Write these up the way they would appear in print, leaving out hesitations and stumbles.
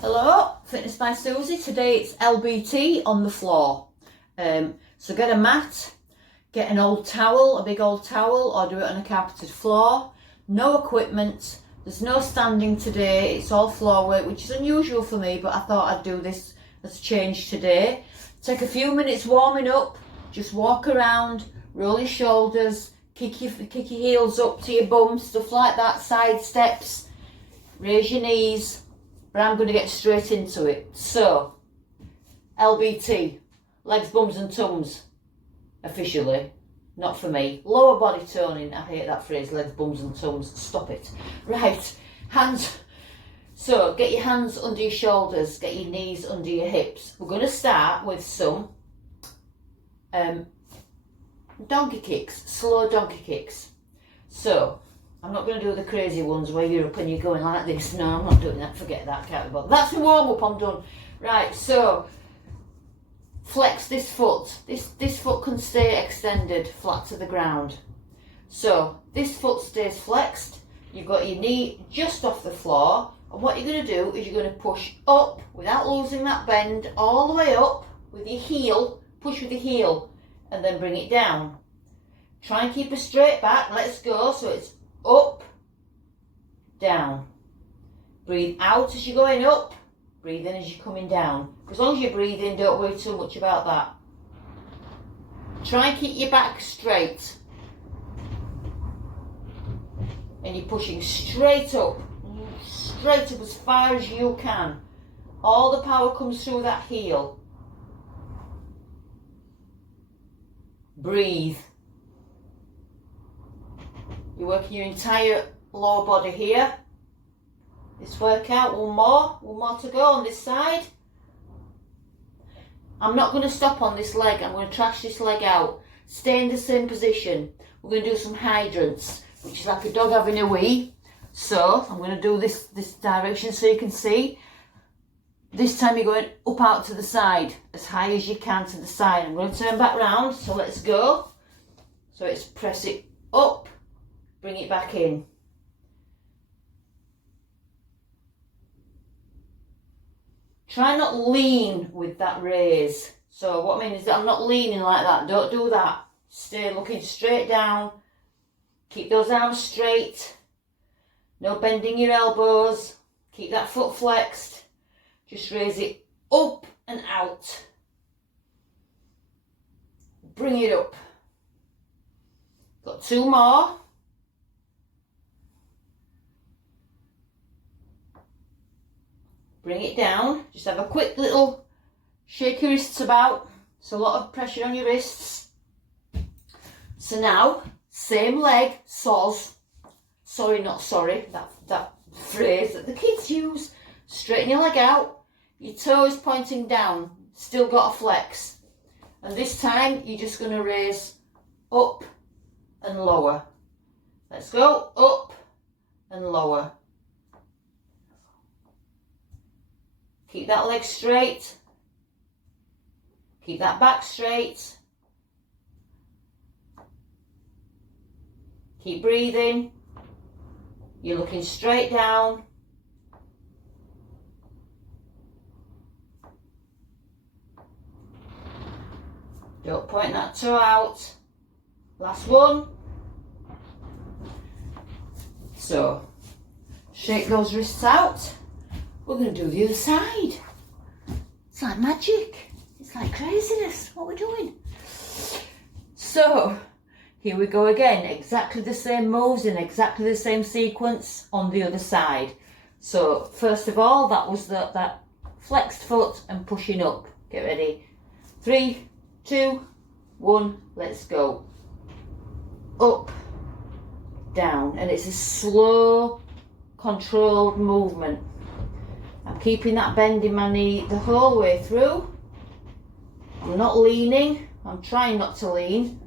Hello, Fitness by Susie. Today it's LBT on the floor. So get a mat, get an old towel, a big old towel, or do it on a carpeted floor. No equipment, there's no standing today, it's all floor work, which is unusual for me, but I thought I'd do this as a change today. Take a few minutes warming up, just walk around, roll your shoulders, kick your heels up to your bum, stuff like that, side steps, raise your knees. But I'm going to get straight into it. So, LBT, legs, bums and tums, officially, not for me. Lower body toning, I hate that phrase, legs, bums and tums, stop it. Right, hands, so get your hands under your shoulders, get your knees under your hips. We're going to start with some donkey kicks, slow donkey kicks. So, I'm not going to do the crazy ones where you're up and you're going like this. No, I'm not doing that. Forget that. Can't be bothered. That's the warm up. I'm done. Right. So flex this foot. This foot can stay extended flat to the ground. So this foot stays flexed. You've got your knee just off the floor. And what you're going to do is you're going to push up without losing that bend all the way up with your heel. Push with your heel and then bring it down. Try and keep a straight back. Let's go. So it's up, down. Breathe out as you're going up, breathe in as you're coming down. As long as you're breathing, don't worry too much about that. Try and keep your back straight. And you're pushing straight up as far as you can. All the power comes through that heel. Breathe. You're working your entire lower body here. This workout, one more to go on this side. I'm not going to stop on this leg, I'm going to trash this leg out. Stay in the same position. We're going to do some hydrants, which is like a dog having a wee. So, I'm going to do this direction so you can see. This time you're going up out to the side, as high as you can to the side. I'm going to turn back round, so let's go. So it's press it up. Bring it back in. Try not lean with that raise. So what I mean is that I'm not leaning like that. Don't do that. Stay looking straight down. Keep those arms straight. No bending your elbows. Keep that foot flexed. Just raise it up and out. Bring it up. Got two more. Bring it down, just have a quick little shake your wrists about. It's a lot of pressure on your wrists. So now, same leg, soz. Sorry, not sorry, that phrase that the kids use. Straighten your leg out, your toe is pointing down, still got a flex. And this time, you're just going to raise up and lower. Let's go, up and lower. Keep that leg straight. Keep that back straight. Keep breathing. You're looking straight down. Don't point that toe out. Last one. So, shake those wrists out. We're going to do the other side. It's like magic. It's like craziness. What we're doing. So, here we go again. Exactly the same moves in exactly the same sequence on the other side. So, first of all, that was that flexed foot and pushing up. Get ready. 3, 2, 1. Let's go. Up, down. And it's a slow, controlled movement. I'm keeping that bend in my knee the whole way through. I'm not leaning. I'm trying not to lean.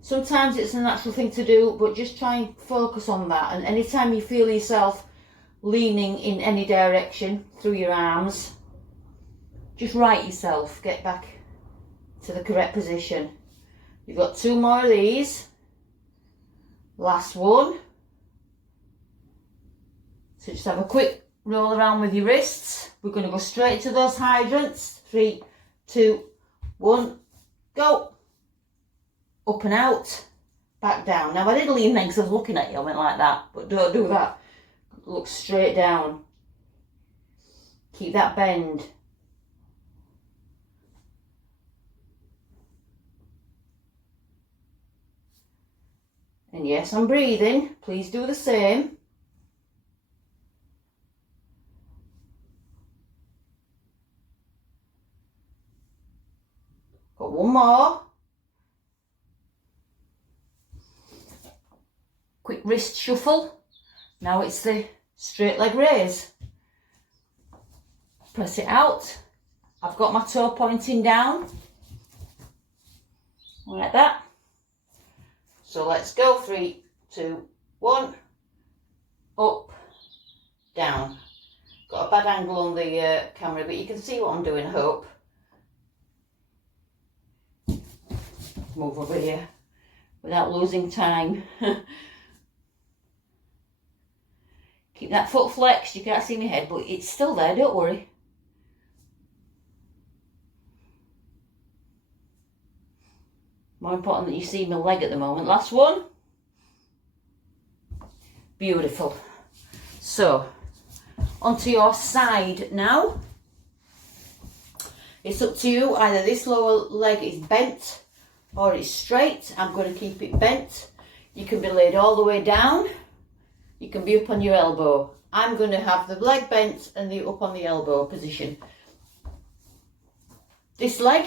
Sometimes it's a natural thing to do, but just try and focus on that. And anytime you feel yourself leaning in any direction through your arms, just right yourself. Get back to the correct position. You've got two more of these. Last one. So just have a quick roll around with your wrists. We're going to go straight to those hydrants. 3, 2, 1, go. Up and out, back down. Now I did lean then because I was looking at you, I went like that, but don't do that. Look straight down. Keep that bend. And yes, I'm breathing. Please do the same. Got one more. Quick wrist shuffle. Now it's the straight leg raise. Press it out. I've got my toe pointing down. Like that. So let's go. 3, 2, 1. Up, down. Got a bad angle on the camera, but you can see what I'm doing, I hope. Move over here without losing time. Keep that foot flexed. You can't see my head, but it's still there, don't worry. More important that you see my leg at the moment. Last one. Beautiful. So, onto your side now. It's up to you. Either this lower leg is bent or it's straight. I'm going to keep it bent. You can be laid all the way down. You can be up on your elbow. I'm going to have the leg bent and the up on the elbow position. This leg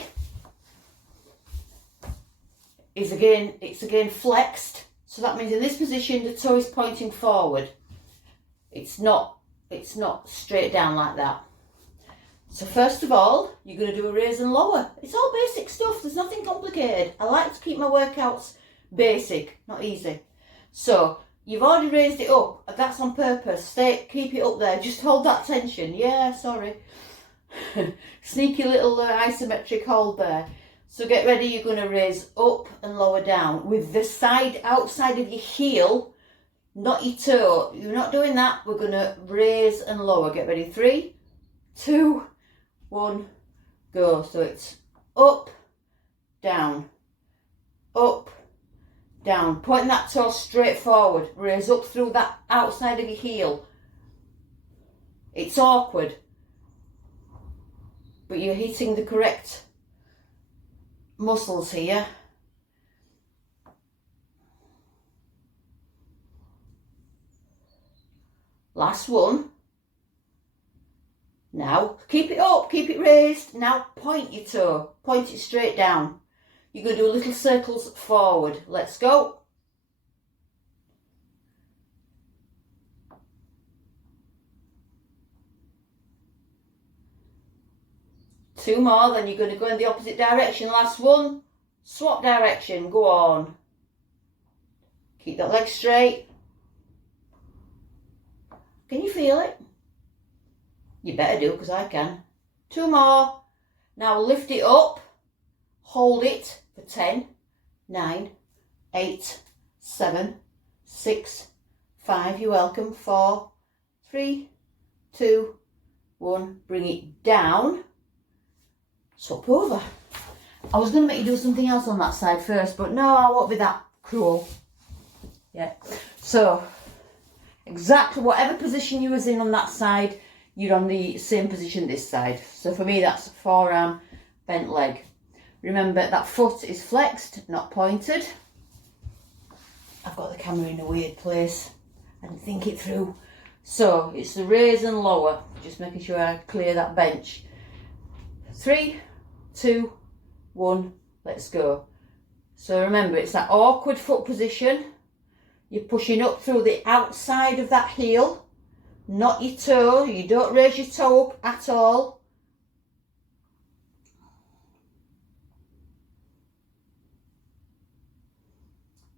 is again flexed. So that means in this position the toe is pointing forward. It's not straight down like that. So first of all, you're going to do a raise and lower. It's all basic stuff. There's nothing complicated. I like to keep my workouts basic, not easy. So you've already raised it up. That's on purpose. Keep it up there. Just hold that tension. Yeah, sorry. Sneaky little isometric hold there. So get ready. You're going to raise up and lower down with the side outside of your heel, not your toe. You're not doing that. We're going to raise and lower. Get ready. 3, 2, 1, go. So it's up, down, up, down. Pointing that toe straight forward. Raise up through that outside of your heel. It's awkward, but you're hitting the correct muscles here. Last one. Now, keep it up, keep it raised. Now point your toe, point it straight down. You're going to do little circles forward. Let's go. Two more, then you're going to go in the opposite direction. Last one, swap direction, go on. Keep that leg straight. Can you feel it? You better do, because I can. Two more. Now lift it up, hold it for 10, 9, 8, 7, 6, 5, you're welcome, 4, 3, 2, 1, bring it down, swap over. I was going to make you do something else on that side first, but no, I won't be that cruel. Yeah, so exactly whatever position you was in on that side, you're on the same position this side. So for me, that's forearm, bent leg. Remember, that foot is flexed, not pointed. I've got the camera in a weird place. I didn't think it through. So it's the raise and lower, just making sure I clear that bench. 3, 2, 1, let's go. So remember, it's that awkward foot position. You're pushing up through the outside of that heel, not your toe. You don't raise your toe up at all.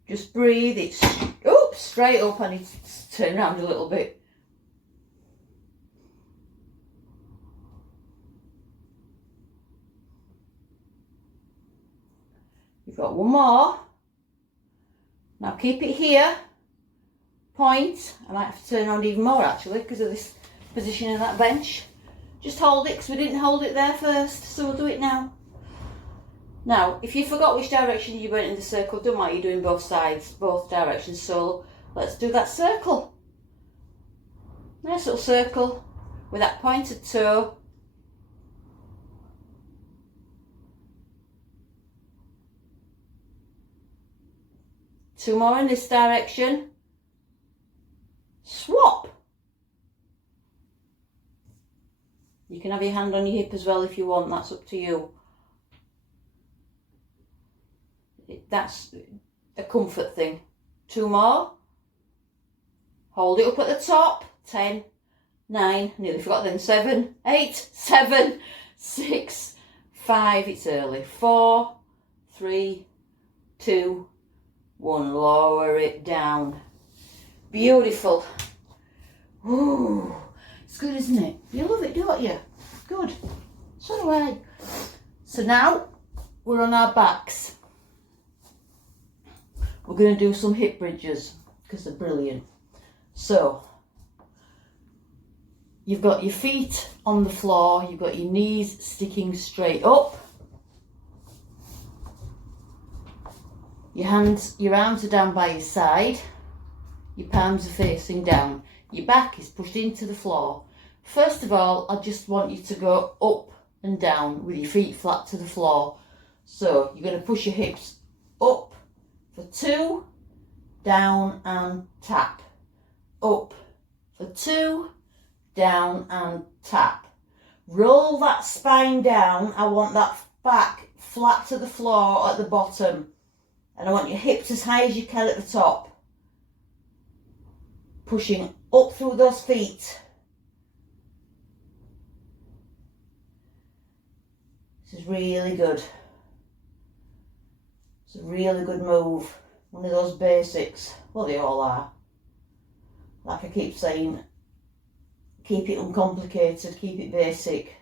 Just breathe. It's straight up. I need to turn around a little bit. You've got one more. Now keep it here. Point. I might have to turn around even more actually because of this positioning that bench. Just hold it, because we didn't hold it there first, so we'll do it now. Now, if you forgot which direction you went in the circle, don't mind, you're doing both sides, both directions, so let's do that circle. Nice little circle with that pointed toe. Two more in this direction. Swap. You can have your hand on your hip as well if you want, that's up to you. That's a comfort thing. Two more. Hold it up at the top. 10, 9, nearly forgot then. 7, 8, 7, 6, 5, it's early. 4, 3, 2, 1. Lower it down. Beautiful. Ooh, it's good, isn't it? You love it, don't you? Good. So do I. So now we're on our backs. We're going to do some hip bridges because they're brilliant. So you've got your feet on the floor, you've got your knees sticking straight up. Your arms are down by your side. Your palms are facing down. Your back is pushed into the floor. First of all, I just want you to go up and down with your feet flat to the floor. So you're going to push your hips up for 2, down and tap. Up for 2, down and tap. Roll that spine down. I want that back flat to the floor at the bottom. And I want your hips as high as you can at the top. Pushing up through those feet. This is really good. It's a really good move. One of those basics. Well, they all are. Like I keep saying, keep it uncomplicated, keep it basic.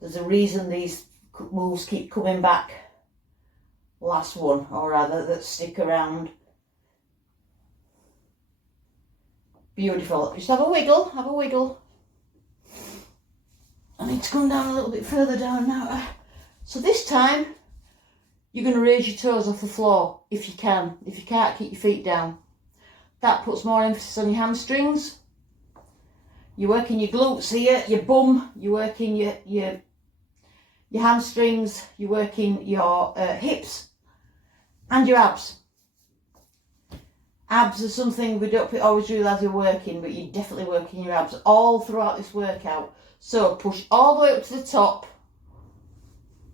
There's a reason these moves keep coming back. Last one, or rather, that stick around. Beautiful. Just have a wiggle, have a wiggle. I need to come down a little bit further down now. So this time, you're going to raise your toes off the floor, if you can. If you can't, keep your feet down. That puts more emphasis on your hamstrings. You're working your glutes here, your bum, you're working your hamstrings, you're working your hips and your abs. Abs are something we don't always realise we're working, but you're definitely working your abs all throughout this workout. So push all the way up to the top.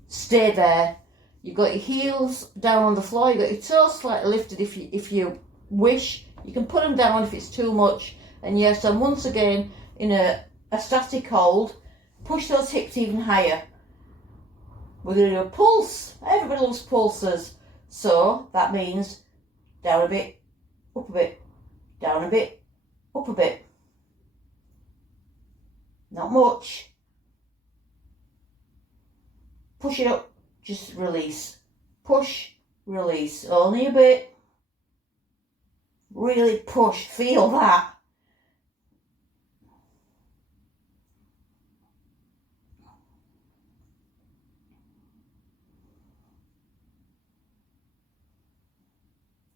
Stay there. You've got your heels down on the floor. You've got your toes slightly lifted if you wish. You can put them down if it's too much. And yes, and once again, in a static hold, push those hips even higher. We're going to do a pulse. Everybody loves pulses. So that means down a bit, up a bit, down a bit, up a bit. Not much. Push it up, just release. Push, release. Only a bit. Really push, feel that.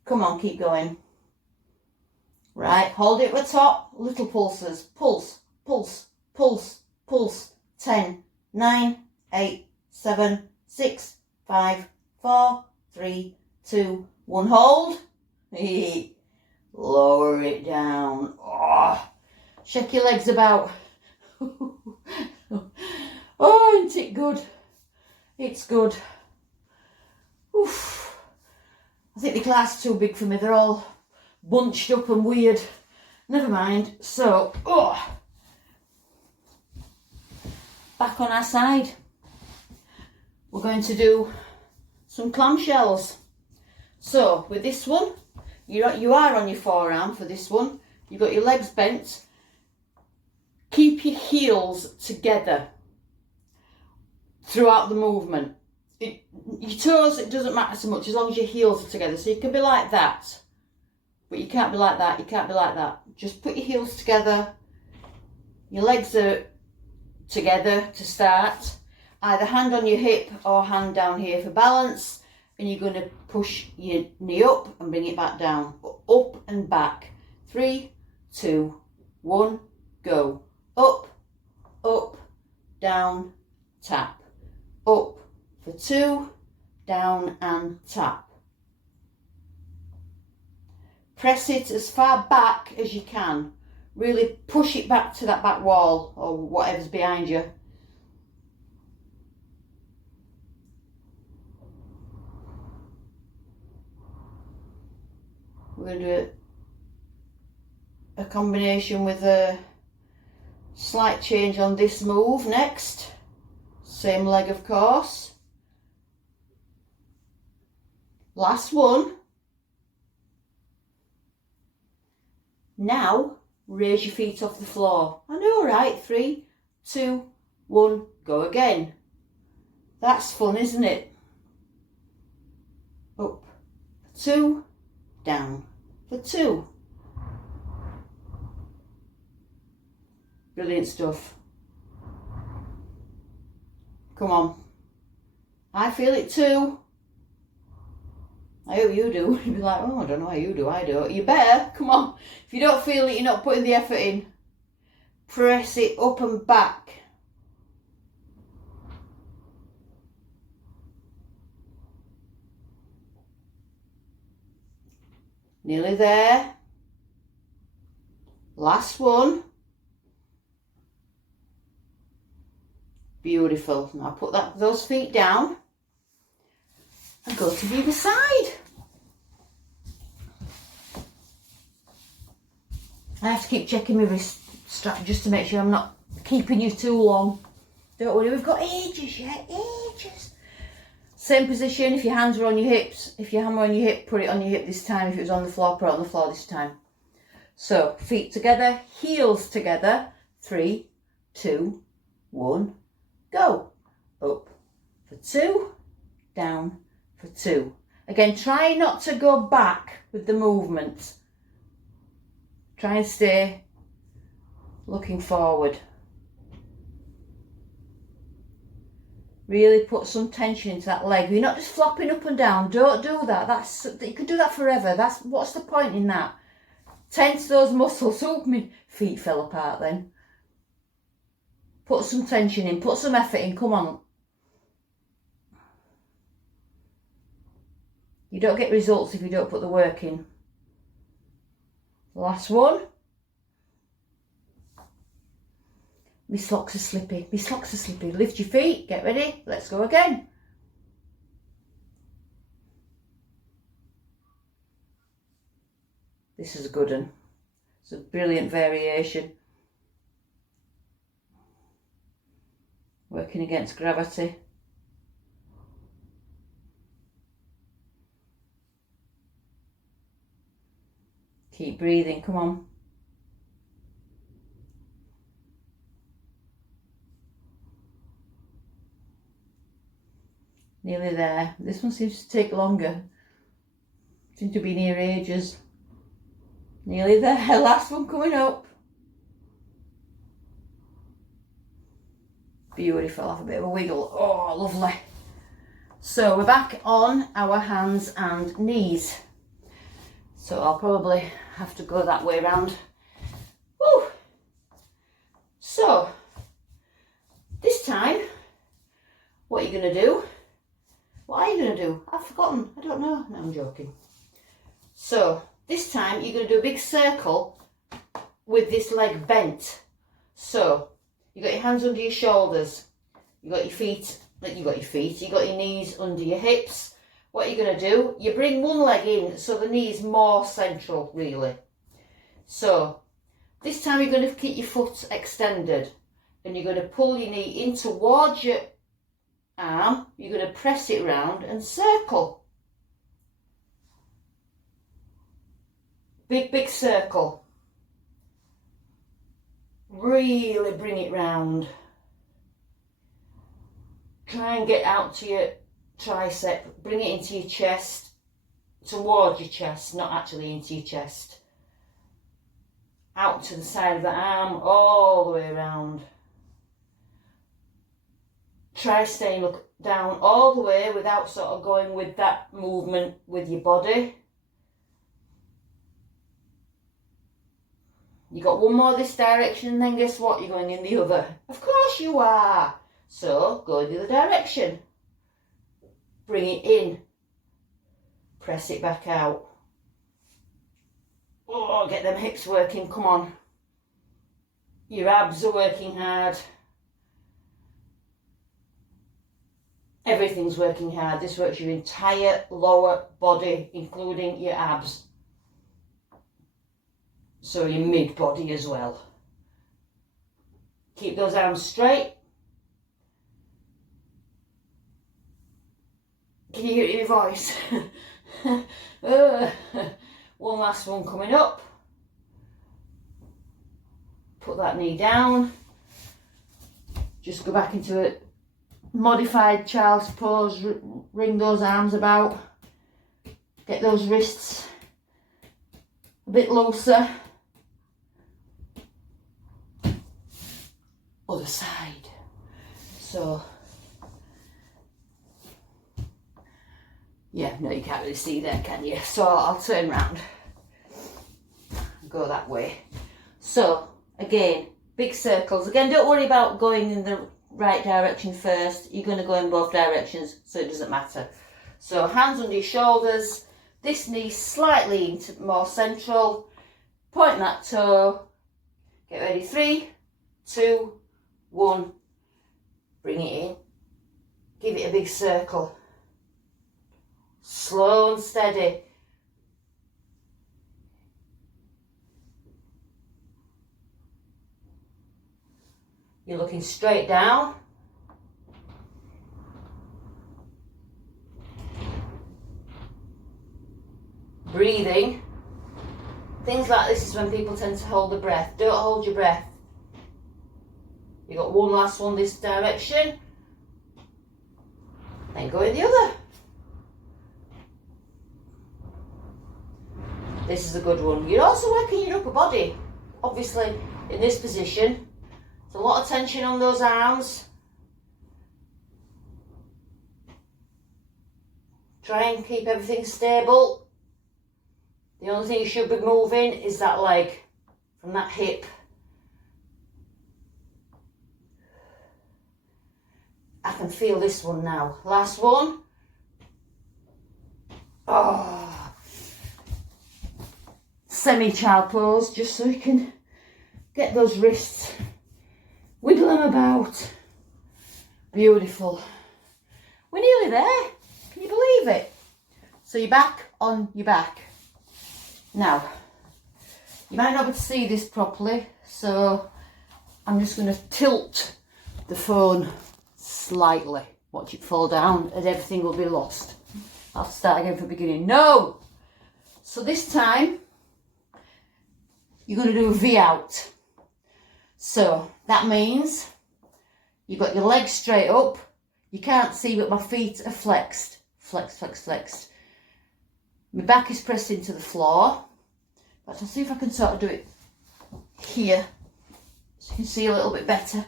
Come on, keep going. Right, hold it at the top. Little pulses. Pulse, pulse, pulse, pulse. 10, 9, 8, 7, 6, 5, 4, 3, 2, 1. Hold. Lower it down. Oh, shake your legs about. Oh, isn't it good? It's good. Oof. I think the class is too big for me. They're all bunched up and weird. Never mind. So, back on our side. We're going to do some clamshells. So, with this one, you are on your forearm for this one. You've got your legs bent. Keep your heels together throughout the movement. Your toes, it doesn't matter so much as long as your heels are together. So you can be like that, but you can't be like that, you can't be like that. Just put your heels together. Your legs are together to start. Either hand on your hip or hand down here for balance. And you're going to push your knee up and bring it back down. Up and back. 3, 2, 1, go. Up, up, down, tap. Up for 2, down and tap. Press it as far back as you can. Really push it back to that back wall or whatever's behind you. We're going to do a combination with a slight change on this move next. Same leg, of course. Last one. Now, raise your feet off the floor. I know, right? 3, 2, 1, go again. That's fun, isn't it? Up, 2, down, for 2. Brilliant stuff. Come on. I feel it too. I hope you do. You'd be like, oh, I don't know how you do. I do. You better. Come on. If you don't feel it, you're not putting the effort in. Press it up and back. Nearly there. Last one. Beautiful. Now put those feet down and go to the other side. I have to keep checking my wrist strap just to make sure I'm not keeping you too long. Don't worry, we've got ages yet, ages. Same position, if your hands are on your hips, if your hand were on your hip, put it on your hip this time. If it was on the floor, put it on the floor this time. So, feet together, heels together. 3, 2, 1, go. Up for 2, down for 2. Again, try not to go back with the movement. Try and stay looking forward. Really put some tension into that leg. You're not just flopping up and down. Don't do that. You could do that forever. What's the point in that? Tense those muscles. Oh, my feet fell apart then. Put some tension in. Put some effort in. Come on. You don't get results if you don't put the work in. Last one. My socks are slippy. My socks are slippy. Lift your feet. Get ready. Let's go again. This is a good one. It's a brilliant variation. Working against gravity. Keep breathing. Come on. Nearly there. This one seems to take longer. Seems to be near ages. Nearly there. Last one coming up. Beautiful. Have a bit of a wiggle. Oh, lovely. So we're back on our hands and knees. So I'll probably have to go that way around. Woo! So this time, what are you going to do? What are you going to do? I've forgotten. I don't know. No, I'm joking. So this time you're going to do a big circle with this leg bent. So you got your hands under your shoulders. You got your feet. You got your knees under your hips. What you're going to do, you bring one leg in so the knee is more central, really. So this time you're going to keep your foot extended and you're going to pull your knee in towards your arm. You're going to press it round and circle. Big circle. Really bring it round. Try and get out to your tricep. Bring it into your chest, towards your chest, not actually into your chest. out to the side of the arm, all the way around. Try staying down all the way without sort of going with that movement with your body. You got one more this direction, and then guess what? You're going in the other. Of course you are. So go in the other direction. Bring it in. Press it back out. Oh, get them hips working, come on. Your abs are working hard. Everything's working hard. This works your entire lower body, including your abs. So your mid body as well. Keep those arms straight. Can you hear your voice? One last one coming up. Put that knee down. Just go back into a modified child's pose. Ring those arms about. Get those wrists a bit looser. Other side. So, yeah, no, you can't really see there, can you? So I'll turn round and go that way. So, again, big circles. Again, don't worry about going in the right direction first. You're going to go in both directions, so it doesn't matter. So, hands under your shoulders. This knee slightly into more central. Point that toe. Get ready. 3, 2, 1. Bring it in. Give it a big circle. Slow and steady. You're looking straight down. Breathing. Things like this is when people tend to hold the breath. Don't hold your breath. You got one last one this direction. Then go in the other. This is a good one. You're also working your upper body. Obviously, in this position, there's a lot of tension on those arms. Try and keep everything stable. The only thing you should be moving is that leg from that hip. I can feel this one now. Last one. Oh. Semi-child pose, just so you can get those wrists. Wiggle them about. Beautiful. We're nearly there. Can you believe it? So you're back on your back. Now, you might not be able to see this properly, so I'm just going to tilt the phone slightly. Watch it fall down and everything will be lost. I'll start again from the beginning. No! So this time, you're going to do a V out. So that means you've got your legs straight up. You can't see, but my feet are flexed. Flex, flex, flexed. My back is pressed into the floor. But I'll see if I can sort of do it here, so you can see a little bit better.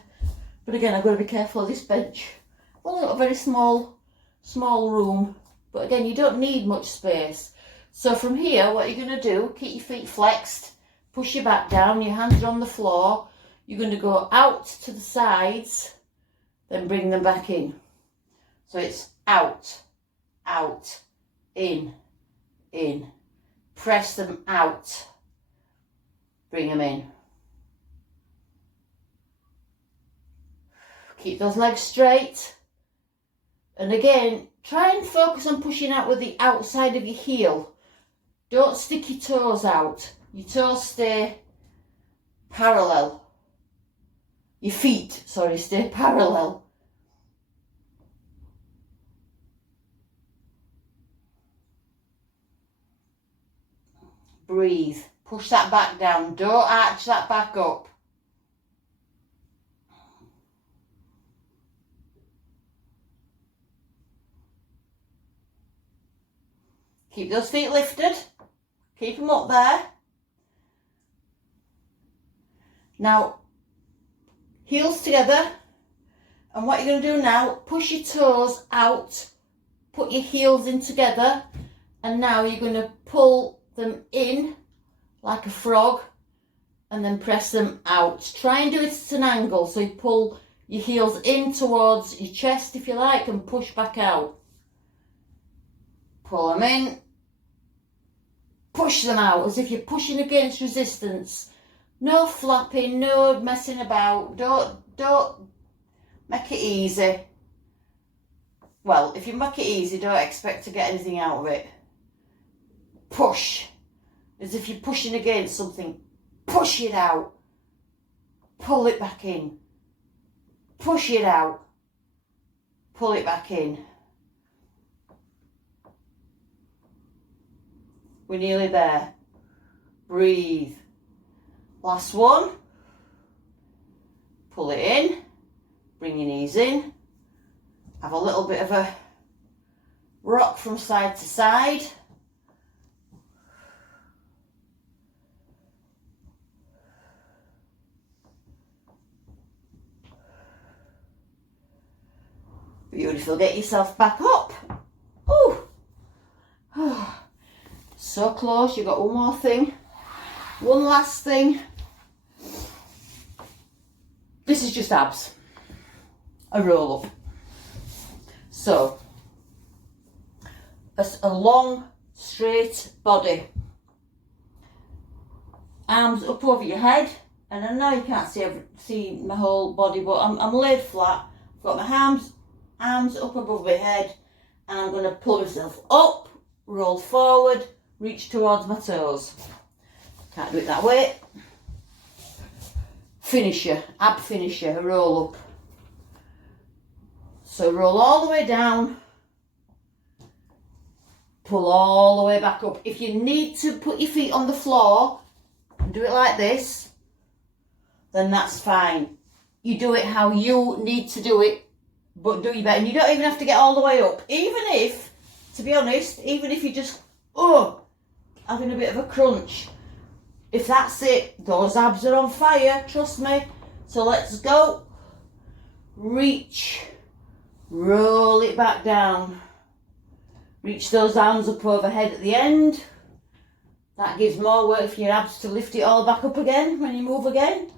But again, I've got to be careful of this bench. Well, I've got a very small room. But again, you don't need much space. So from here, what you're going to do, keep your feet flexed. Push your back down, your hands are on the floor. You're going to go out to the sides, then bring them back in. So it's out, out, in. Press them out. Bring them in. Keep those legs straight. And again, try and focus on pushing out with the outside of your heel. Don't stick your toes out. Your toes stay parallel. Your feet, sorry, stay parallel. Breathe. Push that back down. Don't arch that back up. Keep those feet lifted. Keep them up there. Now, heels together. And what you're going to do now, push your toes out, put your heels in together, and now you're going to pull them in like a frog and then press them out. Try and do it at an angle, so you pull your heels in towards your chest if you like and push back out. Pull them in, push them out as if you're pushing against resistance. No flapping, no messing about, don't make it easy. Well, if you make it easy, don't expect to get anything out of it. Push. As if you're pushing against something. Push it out. Pull it back in. Push it out. Pull it back in. We're nearly there. Breathe. Last one. Pull it in. Bring your knees in. Have a little bit of a rock from side to side. Beautiful. Get yourself back up. Ooh. So close. You've got one more thing. One last thing. This is just abs. A roll up. So, a long, straight body. Arms up over your head. And I know you can't see my whole body, but I'm laid flat. I've got my arms up above my head. And I'm going to pull myself up, roll forward, reach towards my toes. Can't do it that way. Finisher, ab finisher, a roll up. So roll all the way down, pull all the way back up. If you need to put your feet on the floor and do it like this, then that's fine. You do it how you need to do it, but do your best. And you don't even have to get all the way up. Even if, to be honest, even if you just, having a bit of a crunch, if that's it, those abs are on fire, trust me. So let's go. Reach. Roll it back down. Reach those arms up overhead at the end. That gives more work for your abs to lift it all back up again when you move again.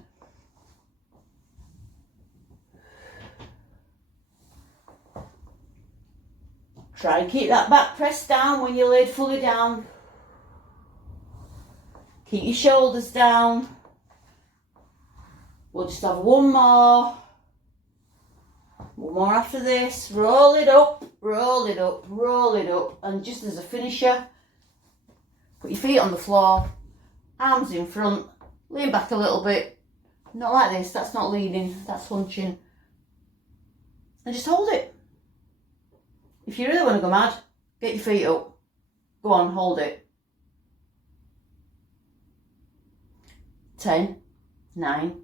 Try and keep that back pressed down when you're laid fully down. Keep your shoulders down. We'll just have one more. One more after this. Roll it up, roll it up, roll it up. And just as a finisher, put your feet on the floor, arms in front, lean back a little bit. Not like this, that's not leaning, that's hunching. And just hold it. If you really want to go mad, get your feet up. Go on, hold it. 10, 9,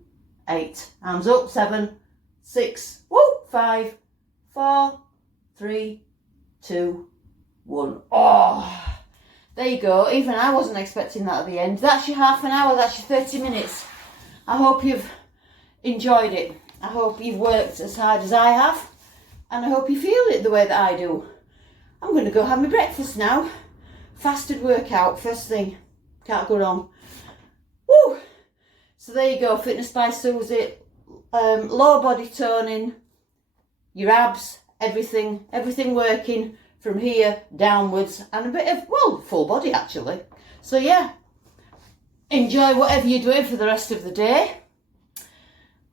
8. Arms up. 7, 6, 5, 4, 3, 2, 1. Oh, there you go. Even I wasn't expecting that at the end. That's your half an hour. That's your 30 minutes. I hope you've enjoyed it. I hope you've worked as hard as I have. And I hope you feel it the way that I do. I'm going to go have my breakfast now. Fasted workout, first thing. Can't go wrong. Woo! So there you go, Fitness by Susie. Lower body toning, your abs, everything working from here downwards, and a bit of, well, full body actually. So yeah, enjoy whatever you're doing for the rest of the day.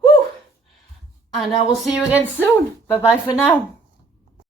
Woo! And I will see you again soon. Bye bye for now.